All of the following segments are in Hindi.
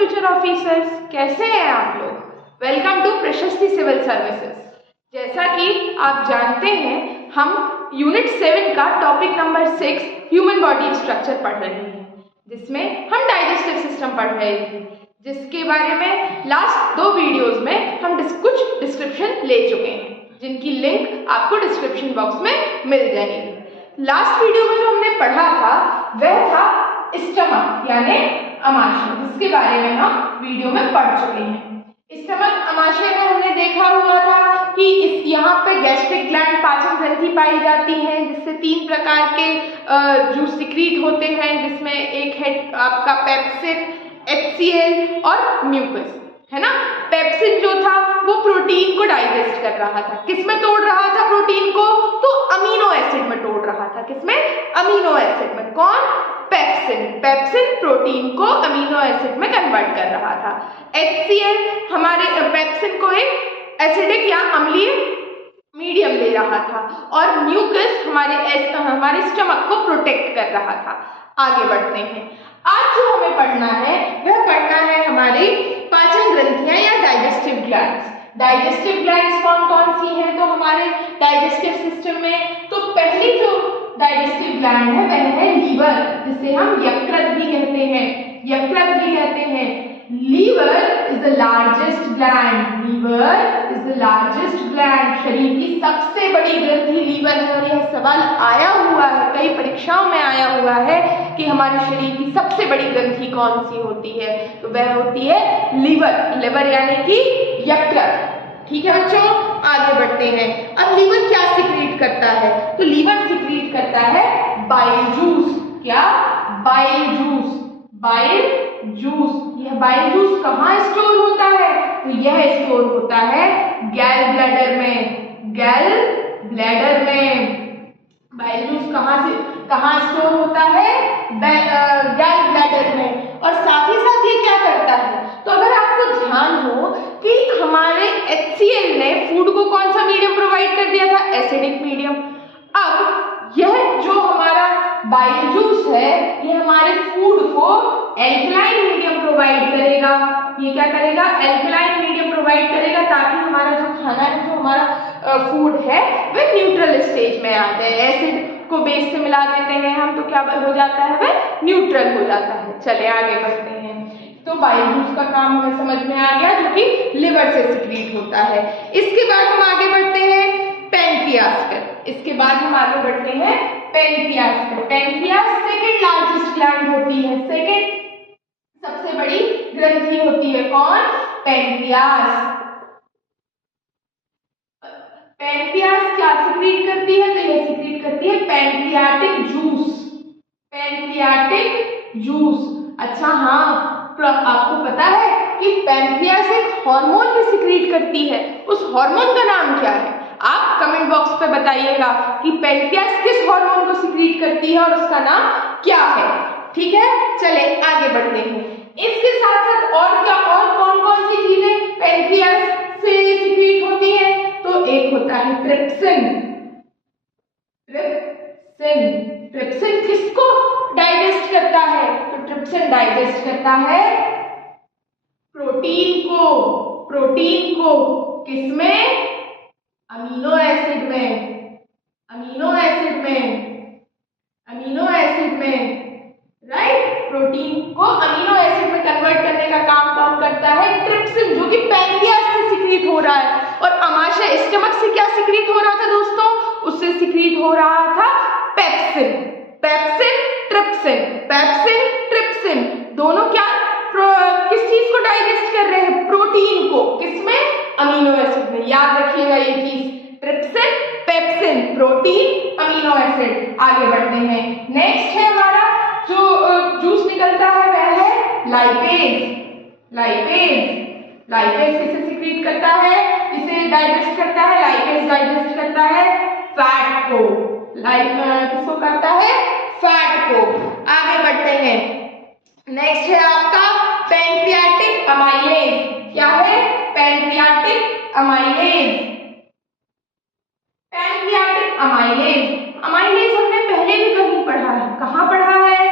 फ्यूचर ऑफिसर्स, कैसे हैं आप लोग? वेलकम टू प्रशस्ति सिविल सर्विसेज। जैसा कि आप जानते हैं, हम यूनिट 7 का topic number 6 human body structure पढ़ रहे हैं, जिसमें हम डाइजेस्टिव सिस्टम पढ़ रहे थे, जिसके बारे में लास्ट 2 वीडियोस में हम कुछ डिस्क्रिप्शन ले चुके हैं, जिनकी लिंक आपको डिस्क्रिप्शन बॉक्स में मिल जाएगी। लास्ट वीडियो में जो हमने पढ़ा था वह था स्टमक यानी अमाशय, जिसके बारे में हम वीडियो में पढ़ चुके हैं। स्टमक अमाशय में हमने देखा हुआ था कि इस यहाँ पे गैस्ट्रिक ग्लैंड पाचन ग्रंथि पाई जाती है, जिससे 3 प्रकार के जूस सिक्रीट होते हैं, जिसमें एक है आपका पेप्सिन, HCl और म्यूकस, है ना। पेप्सिन जो था वो प्रोटीन को डाइजेस्ट कर रहा था। किसमें तोड़ रहा था प्रोटीन को? तो अमीनो एसिड में तोड़ रहा था। किसमें? अमीनो एसिड में। कौन? पेप्सिन। पेप्सिन प्रोटीन को अमीनो एसिड में कन्वर्ट कर रहा था। HCl हमारे पेप्सिन को एक एसिडिक या अम्लीय मीडियम ले रहा था, और म्यूकस हमारे स्टमक को प्रोटेक्ट कर रहा था। आगे बढ़ते हैं। आज जो हमें पढ़ना है वह पढ़ना है हमारी पाचन ग्रंथियां या डाइजेस्टिव ग्लैंड्स। डाइजेस्टिव ग्लैंड्स कौन कौन सी हैं तो हमारे डाइजेस्टिव सिस्टम में? तो पहली जो डाइजेस्टिव ग्लैंड है वह है लीवर, जिसे हम यकृत भी कहते हैं। यकृत भी कहते हैं। Liver is the largest gland. Liver is the largest gland. शरीर की सबसे बड़ी ग्रंथि लीवर है, और यह सवाल आया हुआ है, कई परीक्षाओं में आया हुआ है कि हमारे शरीर की सबसे बड़ी ग्रंथि कौन सी होती है, तो वह होती है लीवर। लीवर यानी कि यकृत। ठीक है बच्चों, आगे बढ़ते हैं। अब लीवर क्या सिक्रीट करता है? तो लीवर सिक्रीट करता है बाइल जूस। क्या? Bile juice. Bile juice. यह बाइल जूस कहाँ स्टोर होता है? तो यह स्टोर होता है गैल ब्लैडर में। गैल ब्लैडर में बाइल जूस कहाँ स्टोर होता है? गैल ब्लैडर में। और साथ ही साथ ये क्या करता है? तो अगर आपको ध्यान हो कि हमारे HCl ने फूड को कौन सा मीडियम प्रोवाइड कर दिया था? Acidic medium. अब यह जो हमारा बाइल जूस है ये हमारे फूड को एल्कलाइन मीडियम प्रोवाइड करेगा। ये क्या करेगा? एल्कलाइन मीडियम प्रोवाइड करेगा, ताकि हमारा जो खाना है, जो हमारा फूड है, वह न्यूट्रल स्टेज में आ जाए। एसिड को बेस से मिला देते हैं हम तो क्या हो जाता है? वह न्यूट्रल हो जाता है। चले आगे बढ़ते हैं। तो बाइल जूस का काम हमें समझ में आ गया, जो कि लिवर से सिक्रीट होता है। इसके बाद हम आगे बढ़ते हैं पैंक्रियास पर। इसके बाद हम आगे बढ़ते हैं पैंक्रियास पर। पैंक्रियास सेकंड लार्जेस्ट ग्लैंड होती है। सेकंड सबसे बड़ी ग्रंथि होती है। कौन? पैंक्रियास। पैंक्रियास क्या सिक्रीट करती है? तो यह सिक्रीट करती है पैंक्रियाटिक जूस। Pancreatic juice. अच्छा हाँ, आपको पता है कि पैंक्रियास एक हार्मोन भी सिक्रीट करती है। उस हार्मोन का नाम क्या है? आप कमेंट बॉक्स पे बताइएगा कि पैंक्रियास किस हार्मोन को सिक्रीट करती है और उसका नाम क्या है। ठीक है, चले आगे बढ़ते हैं। इसके साथ साथ और क्या, और कौन कौन सी चीजें पैंक्रियास से सिक्रीट होती है? तो एक होता है ट्रिप्सिन। ट्रिप्सिन। ट्रिप्सिन किसको डाइजेस्ट करता है? तो ट्रिप्सिन डाइजेस्ट करता है प्रोटीन को। प्रोटीन को किसमें? अमीनो एसिड में। अमीनो एसिड में। अमीनो एसिड में, राइट। प्रोटीन को अमीनो एसिड में कन्वर्ट करने का काम कौन करता है? ट्रिप्सिन, जो कि पैंक्रियास से सिक्रीट हो रहा है। और अमाशय स्टमक से क्या सिक्रीट हो रहा था दोस्तों? उससे सिक्रीट हो रहा था pepsin. Pepsin trypsin. Pepsin trypsin दोनों क्या किस चीज को डाइजेस्ट कर रहे हैं? प्रोटीन को। किसमें? अमीनो एसिड में। याद रखिएगा ये चीज, trypsin pepsin, protein amino acid. आगे बढ़ते हैं। नेक्स्ट है हमारा जो जूस निकलता है वह है लाइपेज। लाइपेज। लाइपेज किसे सिक्रीट करता है? किसे डाइजेस्ट करता है? लाइपेज डाइजेस्ट करता है फैट को। किसको करता है? फैट को। आगे बढ़ते हैं। नेक्स्ट है आपका पैंक्रियाटिक अमाइलेज। क्या है? Pancreatic amylase. Pancreatic amylase. Amylase हमने पहले भी कहीं पढ़ा है। कहाँ पढ़ा है?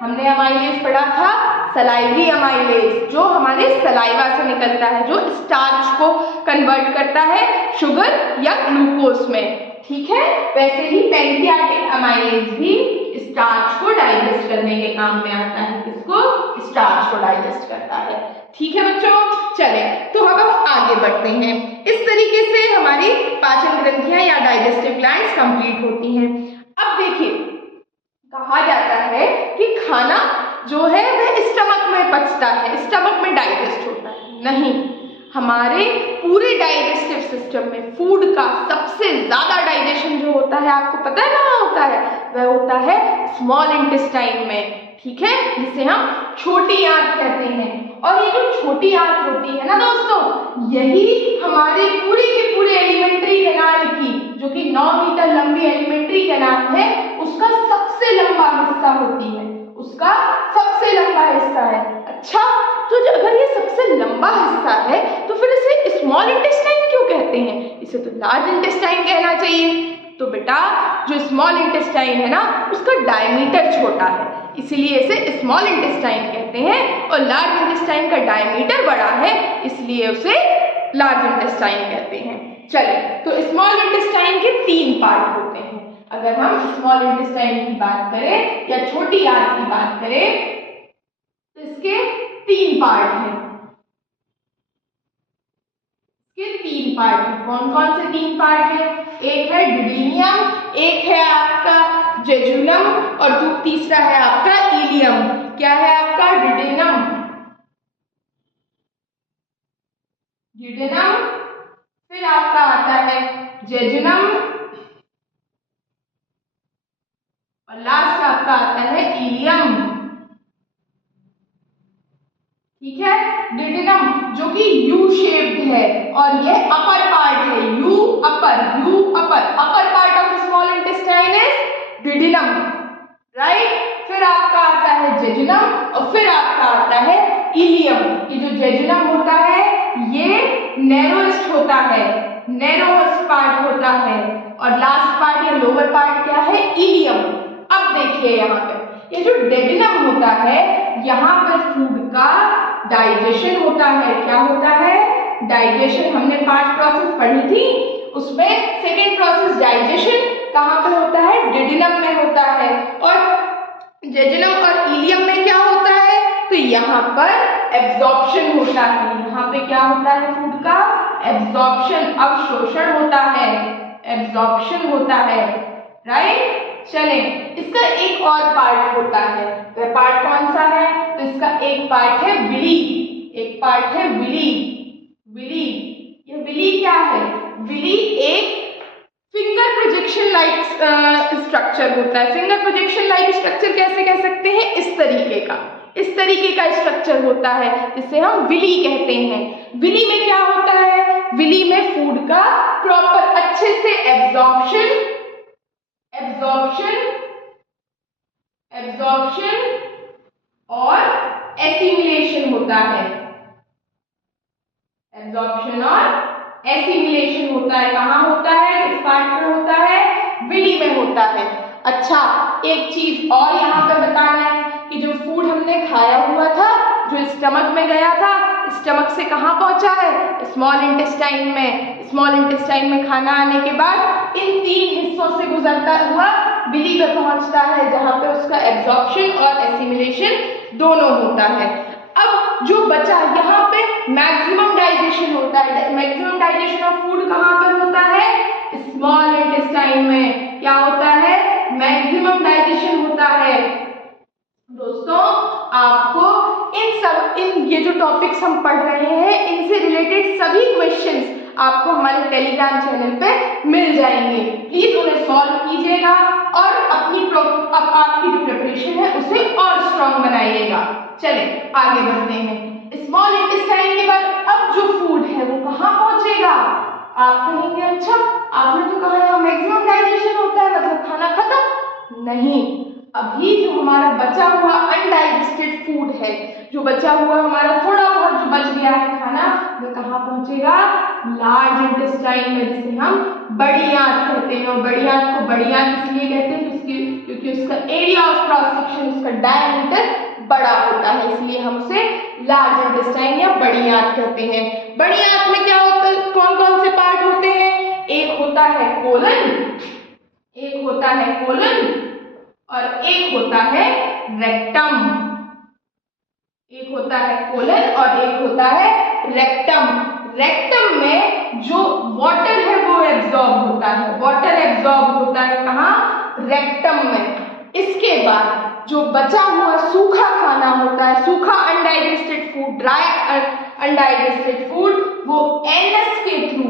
हमने अमाइलेज पढ़ा था सलाइवरी अमाइलेज, जो हमारे सलाइवा से निकलता है, जो स्टार्च को कन्वर्ट करता है शुगर या ग्लूकोज में, ठीक है। वैसे ही पैंक्रियाटिक अमाइलेज भी स्टार्च को डाइजेस्ट करने के काम में आता है। किसको? स्टार्च को डाइजेस्ट करता है, ठीक है बच्चों। चले तो अब हम आगे बढ़ते हैं। इस तरीके से हमारी पाचन ग्रंथियां या डाइजेस्टिव ग्लैंड्स कंप्लीट होती हैं। अब देखिए, कहा जाता है कि खाना जो है वह स्टमक में पचता है, स्टमक में डाइजेस्ट होता है। नहीं, हमारे पूरे डाइजेस्टिव सिस्टम में फूड का सबसे ज्यादा डाइजेशन जो होता है, आपको पता है कहाँ होता है? वह होता है स्मॉल इंटेस्टाइन में, ठीक है, जिसे हम छोटी आंत कहते हैं। और ये जो छोटी आंत होती है ना दोस्तों, यही हमारे पूरे के पूरे एलिमेंट्री कैनाल की, जो कि 9 मीटर लंबी एलिमेंट्री कैनाल है, उसका सबसे लंबा हिस्सा होती है, उसका सबसे लंबा हिस्सा है। अच्छा, तो अगर ये सबसे लंबा हिस्सा है तो फिर इसे स्मॉल इंटेस्टाइन क्यों कहते हैं? इसे तो लार्ज इंटेस्टाइन कहना चाहिए। तो बेटा, जो स्मॉल इंटेस्टाइन है ना, उसका डायमीटर छोटा है, इसलिए इसे स्मॉल इंटेस्टाइन कहते हैं। और लार्ज इंटेस्टाइन का डायमीटर बड़ा है, इसलिए उसे लार्ज इंटेस्टाइन कहते हैं। चलिए, तो स्मॉल इंटेस्टाइन के 3 पार्ट होते हैं। अगर हम स्मॉल इंटेस्टाइन की बात करें या छोटी आंत की बात करें तो इसके 3 पार्ट हैं। इसके 3 पार्ट हैं। कौन कौन से 3 पार्ट हैं? एक है ड्यूडेनियम, एक है आपका जेजुनम और तीसरा है आपका इलियम। क्या है आपका? ड्यूडेनम, फिर आपका आता है जेजुनम और लास्ट आपका आता है इलियम, ठीक है। ड्यूडेनम जो कि यू शेप्ड है और ये अपर पार्ट है, you upper part of small intestine is duodenum, right. फिर आपका आता है जेजुनम और फिर आपका आता है इलियम। ये जो जेजुनम होता है ये नैरोएस्ट होता है, नैरोएस्ट पार्ट होता है, और लास्ट पार्ट या लोअर पार्ट क्या है? इलियम। अब देखिए यहाँ पे ये जो ड्यूडेनम होता है, यहाँ पर फूड का डाइजेशन होता है। क्या होता है? डाइजेशन। हमने 5 प्रोसेस पढ़ी थी, उसमें सेकेंड प्रोसेस डाइजेशन कहाँ पर होता है? ड्यूडेनम में होता है। और जेजुनम और इलियम में क्या होता है? तो यहाँ पर एब्जॉर्प्शन होता है। यहाँ पे क्या होता है? फूड का एब्जॉर्प्शन, अवशोषण होता है, एब्जॉर्प्शन होता है, राइट। चले, इसका एक और पार्ट होता है, वह पार्ट कौन सा है? तो इसका एक पार्ट है विली, एक पार्ट है विली। ये विली क्या है? विली एक फिंगर प्रोजेक्शन लाइक स्ट्रक्चर होता है। फिंगर प्रोजेक्शन लाइक स्ट्रक्चर कैसे कह सकते हैं? इस तरीके का स्ट्रक्चर होता है, जिसे हम विली कहते हैं। विली में क्या होता है? विली में फूड का प्रॉपर अच्छे से एब्जॉर्प्शन और एसिमिलेशन होता है। एब्जॉर्प्शन और एसिमिलेशन होता है। कहाँ होता है? किस पार्ट में होता है? विली में होता है। अच्छा, एक चीज और यहाँ पर बताना है कि जो फूड हमने खाया हुआ था, जो स्टमक में गया था, स्टमक से कहाँ पहुंचा है? स्मॉल इंटेस्टाइन में। स्मॉल इंटेस्टाइन में खाना आने के बाद इन 3 हिस्सों से गुजरता हुआ विली पे पहुंचता है, जहाँ पे उसका एब्जॉर्प्शन और एसिमिलेशन दोनों होता है। अब जो बचा, यहाँ पे मैक्सिमम डाइजेशन होता है। मैक्सिमम डाइजेशन ऑफ फूड कहाँ पर होता है? स्मॉल इंटेस्टाइन में। क्या होता है? मैक्सिमम डाइजेशन होता है। दोस्तों, आपको इन ये जो टॉपिक्स हम पढ़ रहे हैं, इनसे रिलेटेड सभी क्वेश्चंस आपको हमारे टेलीग्राम चैनल पे मिल जाएंगे। प्लीज उन्हें सॉल्व कीजिएगा और आपकी जो प्रिपरेशन है उसे और स्ट्रॉन्ग बनाइएगा। चले आगे बढ़ते हैं। स्मॉल इंटेस्टाइन के बाद अब जो फूड है वो कहाँ पहुंचेगा? आप कहेंगे अच्छा, आपने तो कहा यहाँ मैक्सिमम डाइजेशन होता है, मतलब खाना खत्म। नहीं, अभी जो हमारा बचा हुआ अनडाइजेस्टेड फूड है, जो बचा हुआ हमारा थोड़ा बहुत जो बच गया है खाना, वो कहाँ पहुंचेगा? लार्ज इंटेस्टाइन में, जिसे हम बड़ी आंत कहते हैं। और बड़ी आंत को बड़ी आंत इसलिए कहते हैं क्योंकि उसका एरिया ऑफ क्रॉस सेक्शन, उसका डायमीटर बड़ा होता है, इसलिए हम उसे लार्ज इंटेस्टाइन या बड़ी आंत कहते हैं। बड़ी आंत में क्या होता है, कौन कौन से पार्ट होते हैं? एक होता है कोलन, एक होता है कोलन और एक होता है रेक्टम। एक होता है कोलन और एक होता है रेक्टम। रेक्टम में जो वाटर है वो एब्जॉर्ब होता है, वाटर एब्जॉर्ब होता है कहाँ? रेक्टम में। इसके बाद जो बचा हुआ सूखा खाना होता है, सूखा undigested food, dry undigested food, वो एनस के थ्रू,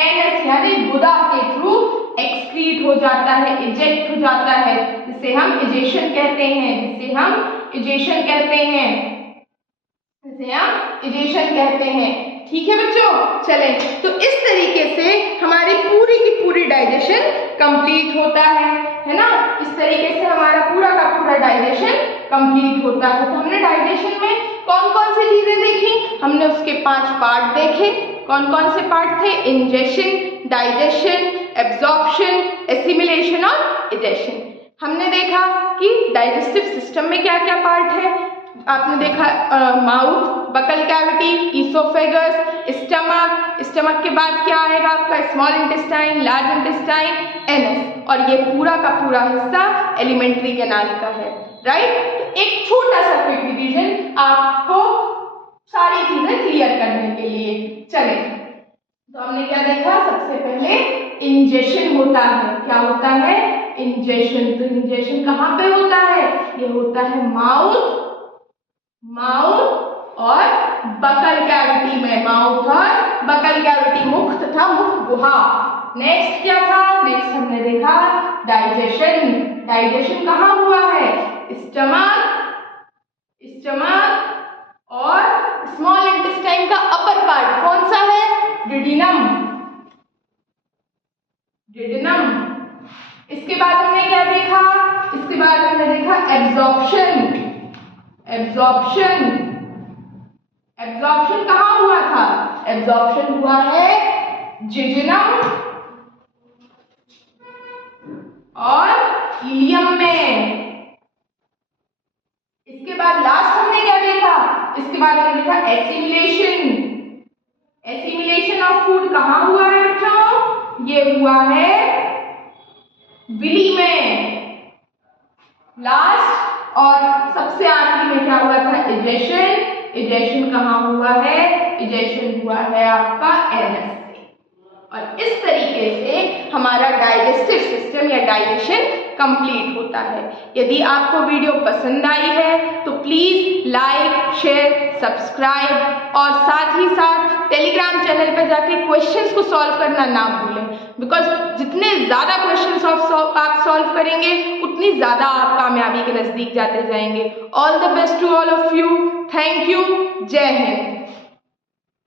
एनस यानी गुदा के थ्रू एक्सक्रीट हो जाता है, इजेक्ट हो जाता है, जिसे हम इजेशन कहते हैं, जिसे हम इजेशन कहते हैं, जिसे हम इजेशन कहते हैं। ठीक है बच्चों, चलें, तो इस तरीके से हमारी पूरी की पूरी डाइजेशन कंप्लीट होता है ना? इस तरीके से हमारा पूरा का पूरा डाइजेशन कंप्लीट होता है। तो हमने डाइजेशन में कौन कौन सी चीजें देखी? हमने उसके 5 पार्ट देखे। कौन कौन से पार्ट थे? इंजेशन, डाइजेशन, एब्जॉर्प्शन, एसिमिलेशन और इजेशन। हमने देखा कि डाइजेस्टिव सिस्टम में क्या क्या पार्ट है। आपने देखा mouth, buccal cavity, oesophagus, stomach, stomach के बाद क्या आएगा आपका? Small intestine, large intestine, anus, और ये पूरा का पूरा हिस्सा एलिमेंट्री कैनाल का है, राइट? तो एक छोटा सा क्विक रिवीजन आपको सारी चीजें क्लियर करने के लिए। चले, तो हमने क्या देखा? सबसे पहले इंजेशन होता है। क्या होता है? इंजेशन। तो इंजेशन कहाँ पे होता है? ये होता है माउथ और बकल कैविटी में, माउथ और बकल कैविटी, मुख तथा मुख गुहा। नेक्स्ट क्या था? नेक्स्ट हमने देखा डाइजेशन। डाइजेशन कहाँ हुआ है? स्टमक और स्मॉल इंटेस्टाइन का अपर पार्ट कौन सा है? डिडिनम। इसके बाद हमने क्या देखा? इसके बाद हमने देखा एब्जॉर्प्शन। एब्जॉर्प्शन कहाँ हुआ था? एब्जॉर्प्शन हुआ है जिजनम और इलियम में। इसके बाद लास्ट हमने क्या देखा? इसके बाद हमने देखा एसिमिलेशन। एसिमिलेशन ऑफ फूड कहाँ हुआ है बच्चों? ये हुआ है विली में लास्ट, और सबसे आखिरी में क्या हुआ था? इजेशन। इजेशन कहाँ हुआ है? इजेशन हुआ है आपका एनस से। और इस तरीके से हमारा डाइजेस्टिव सिस्टम या डाइजेशन कंप्लीट होता है। यदि आपको वीडियो पसंद आई है तो प्लीज लाइक, शेयर, सब्सक्राइब और साथ ही साथ टेलीग्राम चैनल पर जाके क्वेश्चंस को सॉल्व करना ना भूलें, बिकॉज जितने ज़्यादा क्वेश्चंस आप सॉल्व करेंगे उतनी ज़्यादा आप कामयाबी के नज़दीक जाते जाएंगे। All the best to all of you. Thank you. जय हिंद।